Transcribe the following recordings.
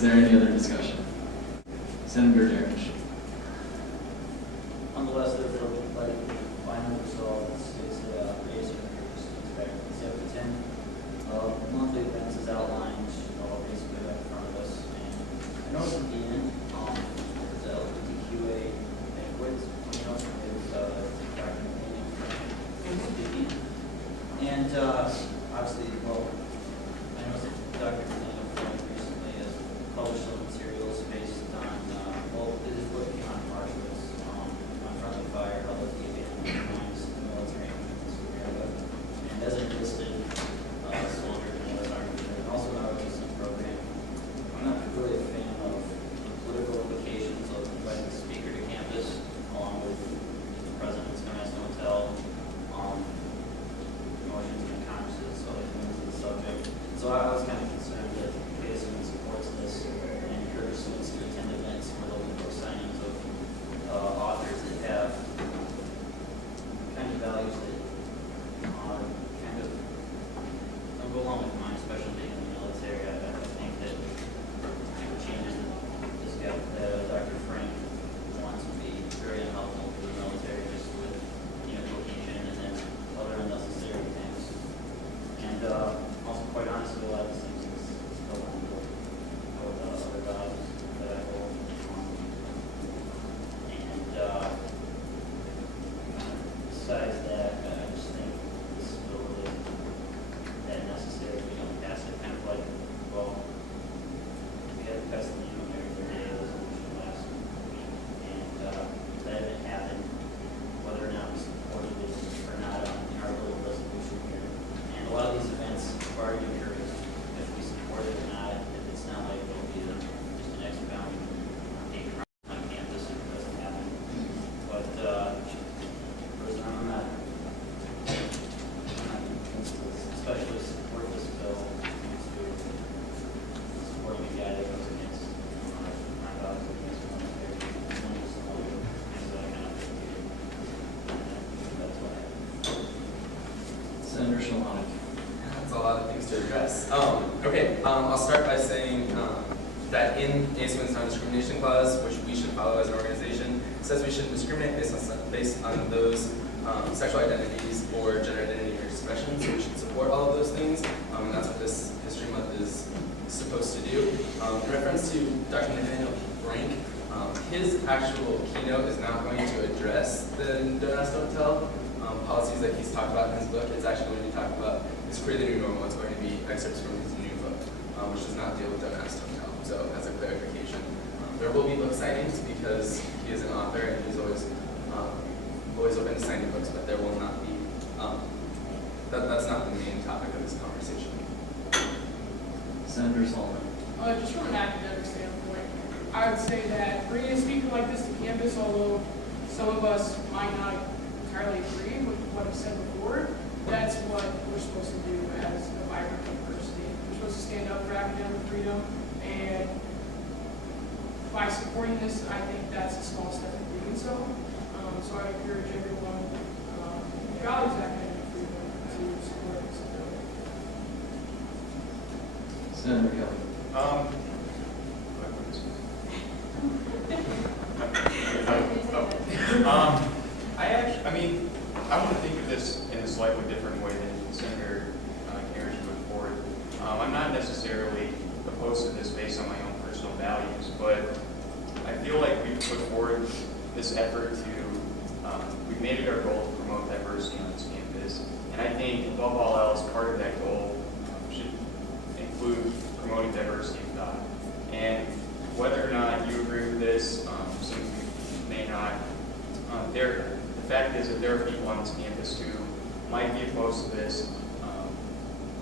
Is there any other discussion? Senator Darich. On the list, there's a like final result is ASUN students back to 10 monthly events is outlined basically right in front of us. And I noticed at the end, there's a LGBTQA banquet coming up with Dr. McDaniel speaking. And obviously, well, I know Dr. McDaniel recently has published some materials based on, well, it is what came out in March was on friendly fire, how those gave minds the military area. And as it listed, soldiers and U.S. Army, and also our ASUN program. I'm not really a fan of the political implications of inviting the speaker to campus, along with the president's Mass Hotel, motions and conferences, so they come into the subject. So I was kind of concerned that ASUN supports this and encourages students to attend events where there'll be book signings of authors that have kind of values that are kind of don't go along with mine, especially being in the military. I think that changes that this guy, Dr. Frank, wants to be very unhelpful for the military, just with location and then other unnecessary things. And also, quite honestly, a lot of these things is still on board with other values that I hold. Besides that, I just think this bill isn't that necessary. We don't pass it kind of like, well, we had to pass the Day resolution last week, and that didn't happen, whether or not we supported it or not in our little resolution here. And a lot of these events are already encouraged if we support it or not. If it's not like it'll be just an extra bound on campus if it doesn't happen. But I'm not convinced to especially support this bill to supporting a guy that goes against my values against military. That's what I have. Senator Shalani. That's a lot of things to address. I'll start by saying that in ASUN's non-discrimination clause, which we should follow as an organization, it says we shouldn't discriminate based on those sexual identities or gender identity or expression, so we should support all of those things, and that's what this History Month is supposed to do. In reference to Dr. Nathaniel Frank, his actual keynote is not going to address the Donest Hotel policies that he's talked about in his book. It's actually going to be talking about his Create the New Normal. It's going to be excerpts from his new book, which does not deal with Donest Hotel. So as a clarification, there will be book signings because he is an author and he's always open to signing books, but there will not be, that's not the main topic of this conversation. Senator Solomon. Just from an academic standpoint, I would say that bringing a speaker like this to campus, although some of us might not entirely agree with what I've said before, that's what we're supposed to do as a vibrant university. We're supposed to stand up for academic freedom, and by supporting this, I think that's a small step in doing so. So I encourage everyone who values academic freedom to support this bill. Senator Kelly. I want to think of this in a slightly different way than Senator Garrett put forward. I'm not necessarily opposed to this based on my own personal values, but I feel like we've put forward this effort to, we've made it our goal to promote diversity on this campus, and I think above all else, part of that goal should include promoting diversity of thought. And whether or not you agree with this, some of you may not, the fact is that there are people on this campus who might be opposed to this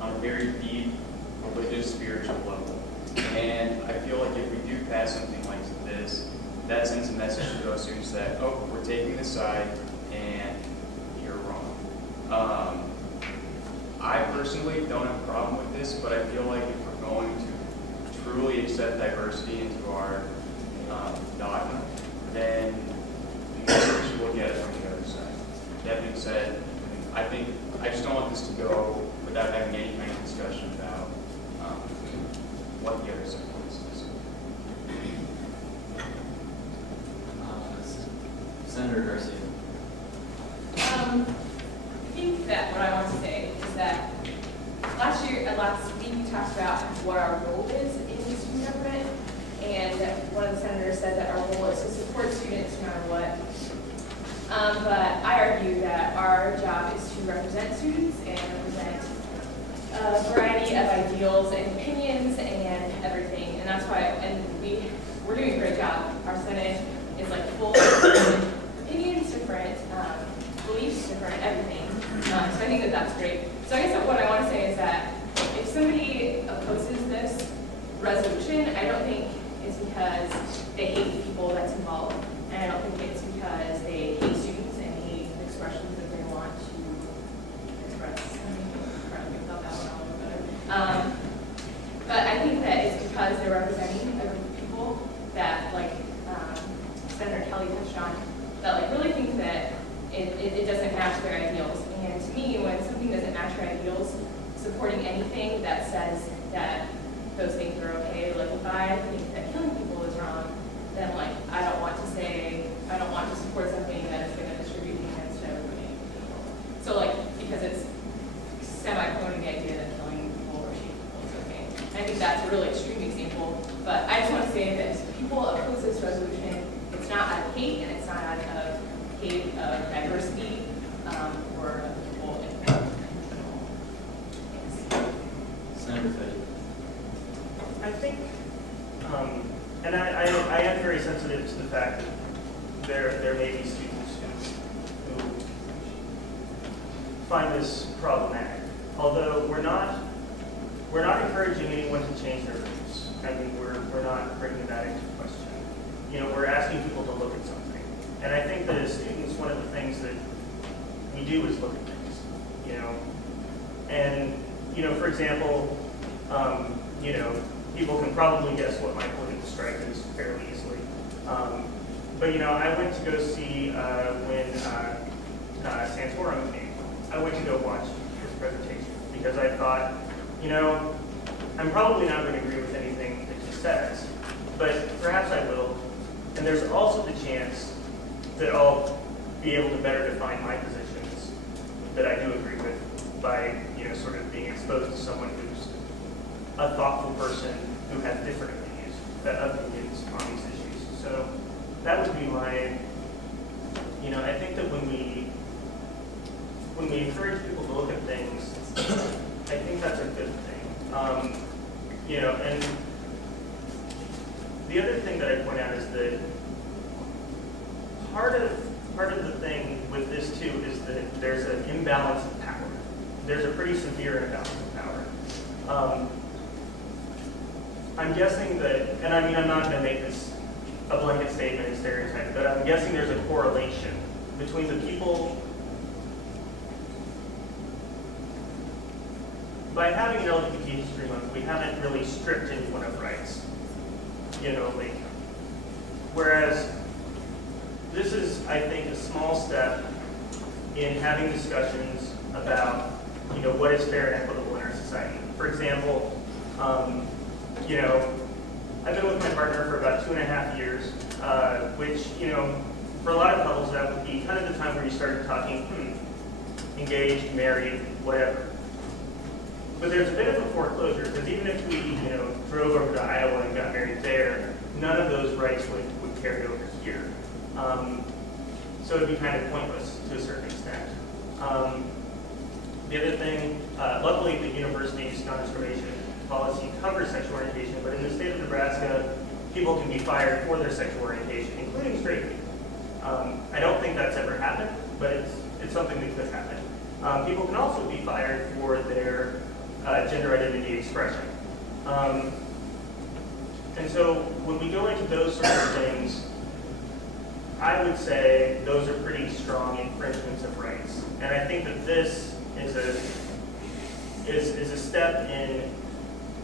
on a very deep religious, spiritual level. And I feel like if we do pass something like this, that sends a message to those students that, oh, we're taking this side and you're wrong. I personally don't have a problem with this, but I feel like if we're going to truly accept diversity into our dogma, then we should look at it from the other side. That being said, I just don't want this to go without having any kind of discussion about what the other side wants to say. ideals and opinions and everything, and that's why, and we're doing a great job. Our Senate is like full of different opinions, different beliefs, different everything. So I think that that's great. So I guess what I want to say is that if somebody opposes this resolution, I don't think it's because they hate the people that's involved, and I don't think it's because they hate students and hate the expressions that they want to express. I mean, I'm trying to think about that one a little better. But I think that it's because they're representing a group of people that, like Senator Kelly touched on, that like really think that it doesn't match their ideals. And to me, when something doesn't match your ideals, supporting anything that says that those things are okay, like if I think that killing people is wrong, then like I don't want to support something that is going to distribute hands to everybody. So like, because it's semi-promoting the idea that killing people or shooting people is okay. And I think that's a really extreme example, but I just want to say that if people oppose this resolution, it's not out of hate and it's not out of hate of diversity or of people in general. Senator Fitch. I think, and I am very sensitive to the fact that there may be students who find this problematic. Although we're not encouraging anyone to change their views. I mean, we're not bringing that into question. You know, we're asking people to look at something. And I think that as students, one of the things that we do is look at things, you know. And, you know, for example, you know, people can probably guess what my political strike is fairly easily. But, you know, I went to go see when Santorum came. I went to go watch his presentation because I thought, you know, I'm probably not going to agree with anything that he says, but perhaps I will. And there's also the chance that I'll be able to better define my positions that I do agree with by, you know, sort of being exposed to someone who's a thoughtful person who has different opinions on these issues. So that would be my, you know, I think that when we encourage people to look at things, I think that's a good thing. You know, and the other thing that I point out is that part of the thing with this too is that there's an imbalance of power. There's a pretty severe imbalance of power. I'm guessing that, and I mean, I'm not going to make this a blanket statement and stereotype, but I'm guessing there's a correlation between the people. By having an LGBT history month, we haven't really stripped anyone of rights, you know, like, whereas this is, I think, a small step in having discussions about, you know, what is fair and equitable in our society. For example, you know, I've been with my partner for about 2.5 years, which, you know, for a lot of couples, that would be kind of the time where you started talking, engaged, married, whatever. But there's a bit of a foreclosure, because even if we, you know, drove over to Iowa and got married there, none of those rights would carry over here. So it'd be kind of pointless to a certain extent. The other thing, luckily the university's non-discrimination policy covers sexual orientation, but in the state of Nebraska, people can be fired for their sexual orientation, including straight people. I don't think that's ever happened, but it's something that could happen. People can also be fired for their gender identity expression. And so when we go into those sorts of things, I would say those are pretty strong infringements of rights. And I think that this is a step in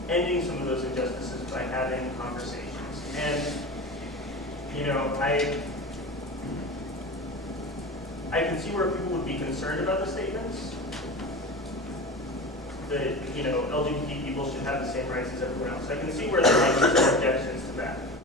ending some of those injustices by having conversations. And, you know, I can see where people would be concerned about the statements, that, you know, LGBT people should have the same rights as everyone else. I can see where there might be some objections